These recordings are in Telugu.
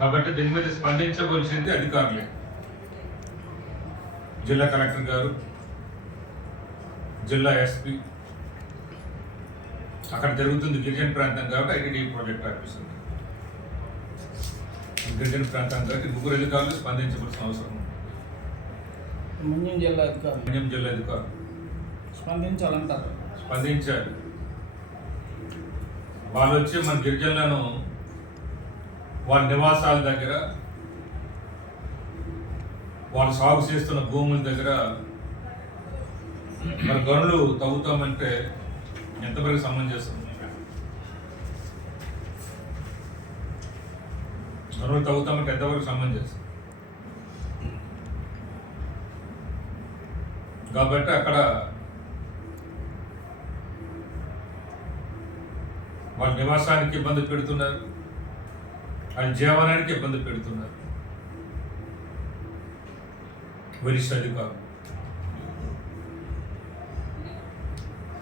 కాబట్టి దీని మీద స్పందించవలసింది అధికారులే. జిల్లా కలెక్టర్ గారు, జిల్లా ఎస్పీ, అక్కడ జరుగుతుంది గిరిజన ప్రాంతం కాబట్టి ఐటీడీ ప్రాజెక్ట్ ఆఫీసర్, గిరిజన ప్రాంతం కాబట్టి ముగ్గురు అధికారులు స్పందించవలసిన అవసరం ఉంది. మన్యం జిల్లా అధికారులు స్పందించాలంటారు. స్పందించాలి. వాళ్ళు వచ్చి మన గిరిజనులను వాళ్ళ నివాసాల దగ్గర, వాళ్ళు సాగు చేస్తున్న భూముల దగ్గర మరి గనులు తవ్వుతామంటే ఎంతవరకు సమంజసం? గనులు తవ్వుతామంటే ఎంతవరకు సమంజసం? కాబట్టి అక్కడ వాళ్ళ నివాసానికి ఇబ్బంది పెడుతున్నారు, వాళ్ళ జీవనానికి ఇబ్బంది పెడుతున్నారు వరిష్ఠ అధికారులు.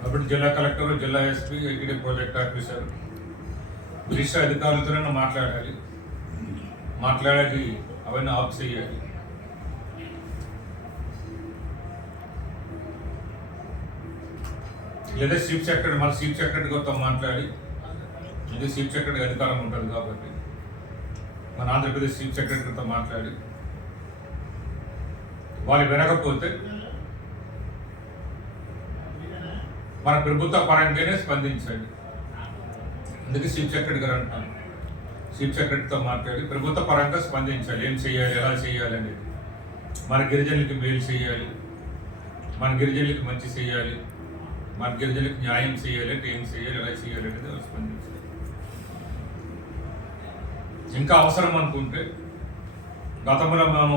కాబట్టి జిల్లా కలెక్టర్, జిల్లా ఎస్పీ, ఐటీడీ ప్రాజెక్ట్ ఆఫీసర్ వరిష్ఠ అధికారులతోనే మాట్లాడాలి, అవన్నీ ఆఫ్ చేయాలి. లేదా చీఫ్ సెక్రటరీ, మన చీఫ్ సెక్రటరీ గారితో మాట్లాడి, ఇది చీఫ్ సెక్రటరీ అధికారం ఉంటుంది కాబట్టి మన ఆంధ్రప్రదేశ్ చీఫ్ సెక్రటరీతో మాట్లాడి, వాళ్ళు వినకపోతే మన ప్రభుత్వ పరంగానే స్పందించండి. అందుకే చీఫ్ సెక్రటరీ గారు అంటాను, చీఫ్ సెక్రటరీతో మాట్లాడి ప్రభుత్వ పరంగా స్పందించాలి. ఏం చేయాలి, ఎలా చేయాలి అనేది, మన గిరిజనులకి మేలు చేయాలి, మన గిరిజనులకి మంచి చేయాలి, మన గిరిజనులకి న్యాయం చేయాలి అంటే ఏం చేయాలి, ఎలా చేయాలి అనేది వాళ్ళు స్పందించాలి. ఇంకా అవసరం అనుకుంటే గతంలో మేము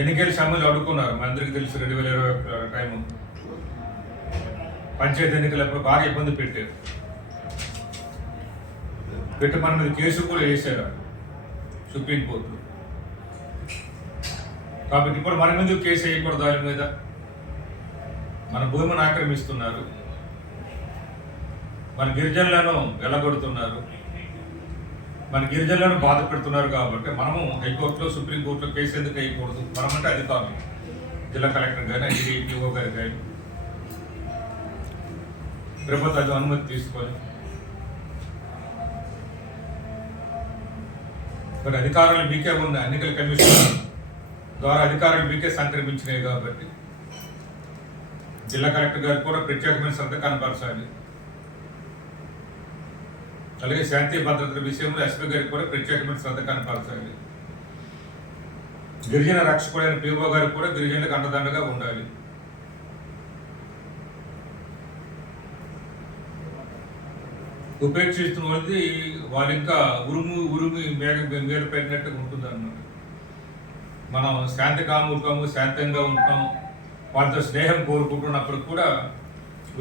ఎన్నికల సమయంలో అడుగుకున్నారు, మా అందరికీ తెలుసు 2020 టైము పంచాయతీ ఎన్నికలప్పుడు బాగా ఇబ్బంది పెట్టి మన మీద కేసు కూడా వేశారు సుప్రీంకోర్టులో. కాబట్టి ఇప్పుడు మన మీద కేసు వేయకూడదు, దాని మీద మన భూమిని ఆక్రమిస్తున్నారు, మన గిరిజనులను వెళ్ళగొడుతున్నారు, మన గిరిజనులను బాధ పెడుతున్నారు. కాబట్టి మనము హైకోర్టులో, సుప్రీంకోర్టులో కేసు ఎందుకు వేయకూడదు? మనమంటే అధికారులు, జిల్లా కలెక్టర్ కానీ, ఐటీడీ పిఓ గారు కానీ ప్రభుత్వం అనుమతి తీసుకొని, మరి అధికారులు మీకే ఉన్న ఎన్నికల కమిషన్ ద్వారా అధికారులు మీకే సంక్రమించినాయి కాబట్టి జిల్లా కలెక్టర్ గారు కూడా ప్రత్యేకమైన శ్రద్ధ కనపరచాలి. అలాగే శాంతి భద్రతల విషయంలో ఎస్పీ గారికి కూడా ప్రత్యేకమైన శ్రద్ధ కనపరచాలి. గిరిజన రక్షకుడైన పిఓ గారు కూడా గిరిజనులకు అండదండగా ఉండాలి. ఉపేక్షిస్తున్నది వాళ్ళు ఇంకా ఉరుమి మీద పెట్టినట్టుగా ఉంటుంది అన్నమాట. మనం శాంతికాముకము, శాంతంగా ఉంటాం, వాళ్ళతో స్నేహం కోరుకుంటున్నప్పుడు కూడా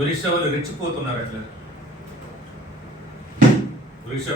ఒరిస్సా వాళ్ళు రెచ్చిపోతున్నారు. అట్లా ఒరిస్సా